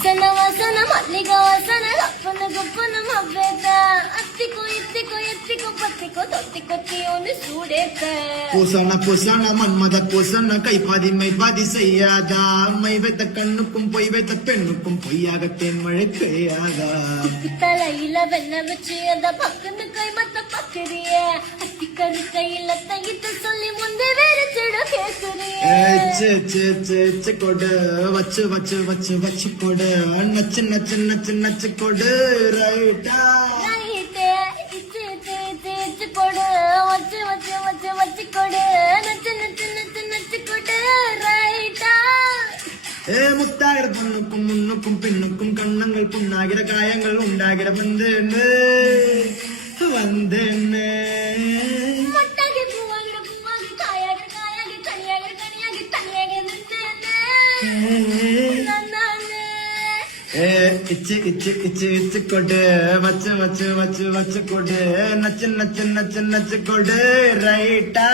వాసన వాసన మల్లిగ వాసన గప్పన గప్పన మవ్వేత అత్తికో ఇత్తికో ఎత్తికో పత్తికో తొత్తికో తీయోని సూడేత பூசண பூசண மன்மத பூசண கைப்பாதி மைப்பாதி செய்யாதா மை வைத்த கண்ணுக்கும் பொய் வைத்த பெண்ணுக்கும் பொய்யாக தேன்மழை பெய்யாதா தலையில வெண்ண வச்சு அத பக்குன்னு கை மத்த பக்குறிய அத்திக்கரு கையில தையிட்டு சொல்லி முந்தே வேற செட கேக்குறிய கொடு வச்சு வச்சு வச்சு வச்சு கொடு நச்சு நச்சு நச்சு நச்சு கொடு ரைட்டா ரைட்டே இச்சு இச்சு கொடு வச்சு வச்சு வச்சு வச்சு கொடு நச்சு நச்சு நச்சு நச்சு கொடு ரைட்டா முத்தாகிற பொண்ணுக்கும் முன்னுக்கும் பின்னுக்கும் கண்ணங்கள் புண்ணாகிற காயங்கள் உண்டாகிற வந்து மொட்டாகி பூவாகிற பூவாகி காயாகிற காயாகி கனியாகிற கனியாகி தனியாகி இச்சு இச்சு இச்சு இச்சு கொடு வச்சு வச்சு வச்சு வச்சு கொடு நச்சு நச்சு நச்சு நச்சு கொடு ரைட்டா